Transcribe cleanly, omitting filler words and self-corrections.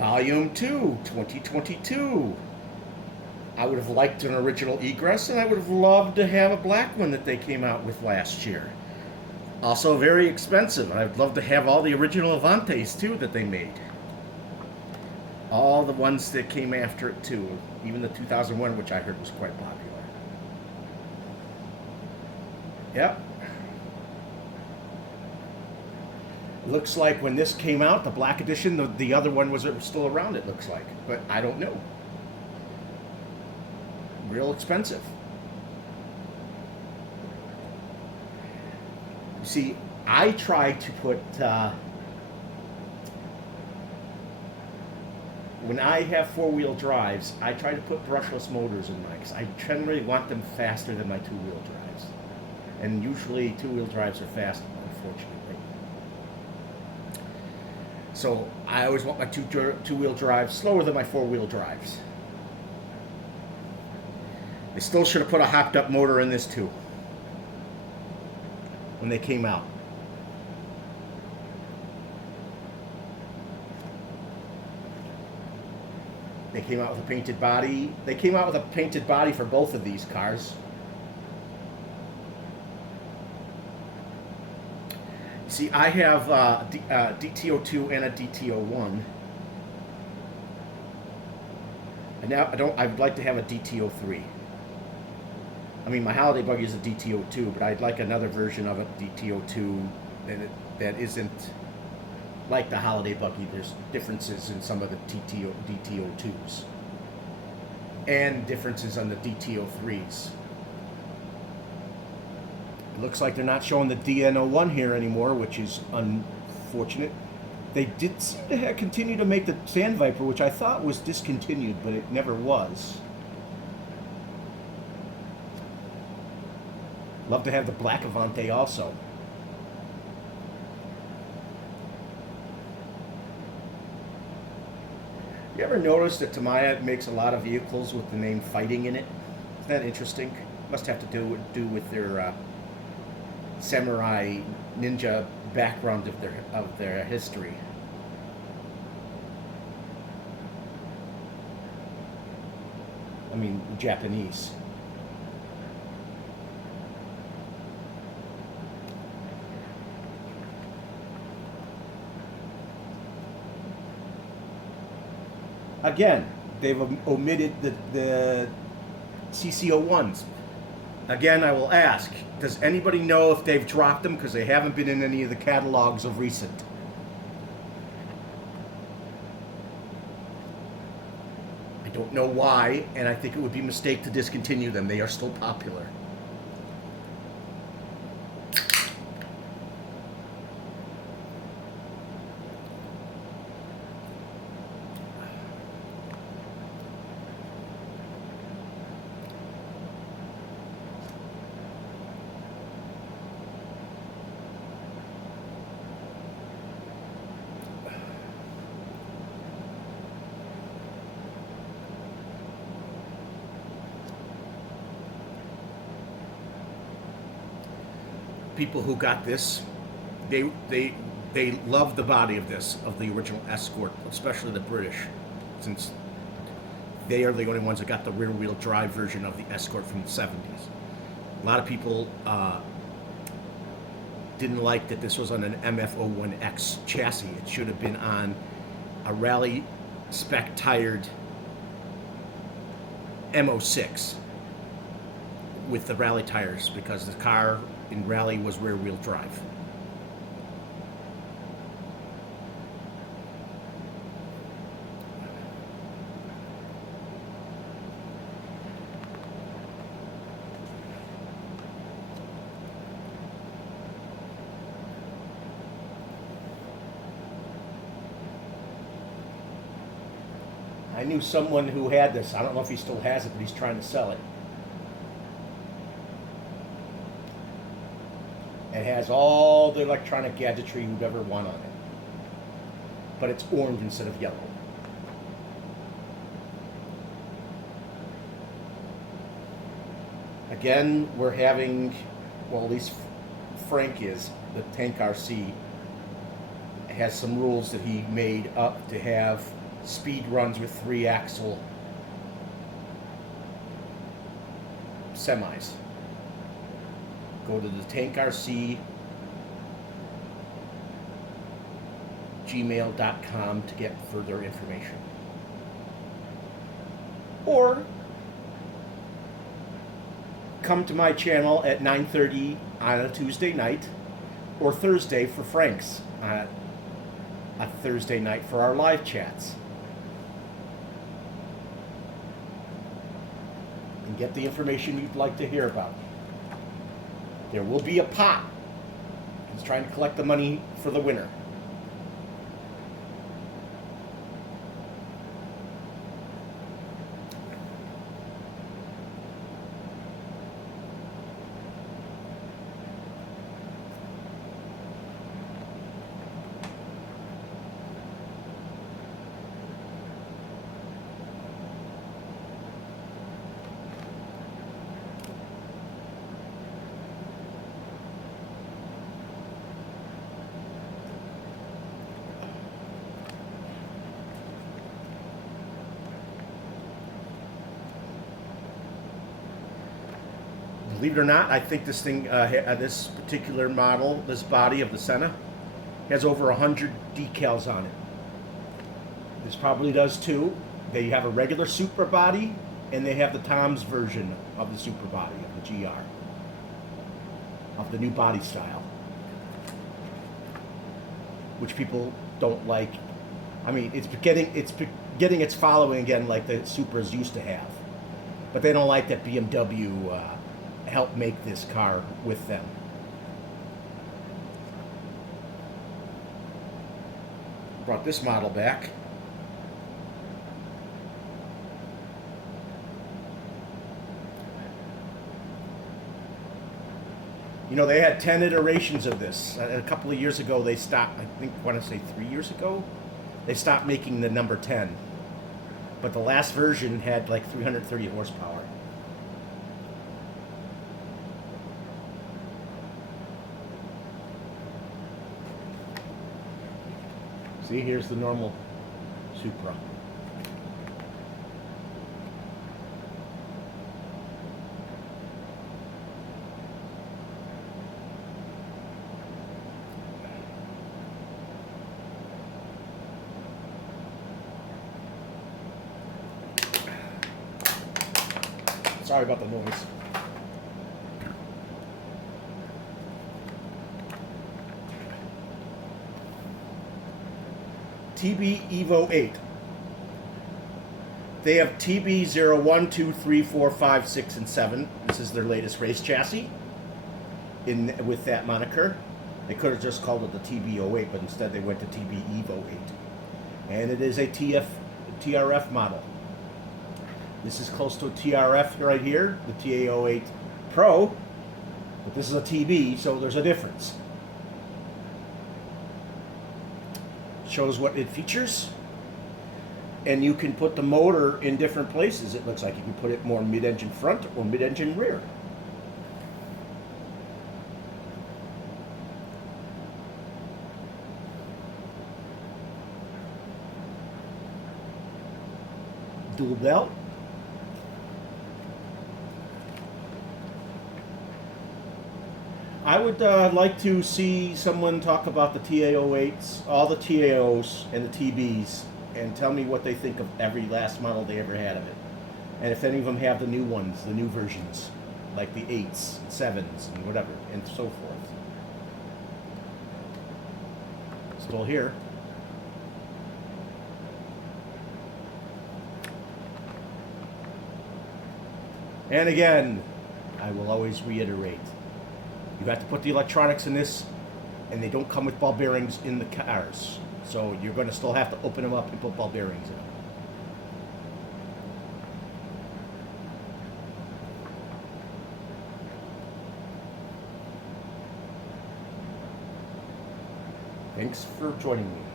Volume 2, 2022. I would have liked an original egress, and I would have loved to have a black one that they came out with last year. Also very expensive. I'd love to have all the original Avantes too that they made. All the ones that came after it too. Even the 2001, which I heard was quite popular. Yep. Looks like when this came out, the black edition, the other one was still around, it looks like. But I don't know. Real expensive. You see, I try to put, when I have four-wheel drives, I try to put brushless motors in mine because I generally want them faster than my two-wheel drives. And usually two-wheel drives are fast, unfortunately. So I always want my two-wheel drives slower than my four-wheel drives. They still should have put a hopped-up motor in this too when they came out. They came out with a painted body. They came out with a painted body for both of these cars. See, I have a DTO2 and a DTO1. And now I'd like to have a DTO3. I mean, my holiday buggy is a DTO2, but I'd like another version of a DTO2 that isn't like the holiday buggy. There's differences in some of the DTO2s and differences on the DTO3s. It looks like they're not showing the DN01 here anymore, which is unfortunate. They did seem to continue to make the Sand Viper, which I thought was discontinued, but it never was. Love to have the black Avante also. You ever notice that Tamiya makes a lot of vehicles with the name Fighting in it? Isn't that interesting? Must have to do with their samurai ninja background of their history. I mean, Japanese. Again, they've omitted the CC01s. Again, I will ask, does anybody know if they've dropped them? Because they haven't been in any of the catalogs of recent. I don't know why, and I think it would be a mistake to discontinue them. They are still popular. People who got this, they love the body of this, of the original Escort, especially the British, since they are the only ones that got the rear-wheel drive version of the Escort from the 70s. A lot of people didn't like that this was on an MF-01X chassis. It should have been on a rally spec tired M06 with the rally tires, because the car in rally was rear-wheel drive. I knew someone who had this. I don't know if he still has it, but he's trying to sell it. It has all the electronic gadgetry you'd ever want on it. But it's orange instead of yellow. Again, we're having, well, at least Frank is, the Tank RC has some rules that he made up to have speed runs with 3-axle semis. Go to the TankRC gmail.com to get further information. Or come to my channel at 9:30 on a Tuesday night, or Thursday for Frank's on a Thursday night for our live chats. And get the information you'd like to hear about. There will be a pot. He's trying to collect the money for the winner. Believe it or not, I think this thing, this particular model, this body of the Senna, has over 100 decals on it. This probably does too. They have a regular Supra body, and they have the Tom's version of the Supra body, of the GR, of the new body style, which people don't like. I mean, it's getting its following again, like the Supras used to have, but they don't like that BMW helped make this car with them. Brought this model back. You know, they had 10 iterations of this. A couple of years ago, they stopped, I think, I want to say 3 years ago, they stopped making the number 10. But the last version had like 330 horsepower. See, here's the normal Supra. Sorry about the noise. TB Evo 8. They have TB 01, 2, 3, 4, 5, 6, and 7. This is their latest race chassis with that moniker. They could have just called it the TB 08, but instead they went to TB Evo 8. And it is a TRF model. This is close to a TRF right here, the TA08 Pro, but this is a TB, so there's a difference. Shows what it features, and you can put the motor in different places. It looks like you can put it more mid-engine front or mid-engine rear. Dual belt. I would like to see someone talk about the TA08s, all the TAOs and the TBs, and tell me what they think of every last model they ever had of it. And if any of them have the new ones, the new versions, like the 8s, 7s, and whatever, and so forth. Still here. And again, I will always reiterate, you have to put the electronics in this, and they don't come with ball bearings in the cars. So you're going to still have to open them up and put ball bearings in them. Thanks for joining me.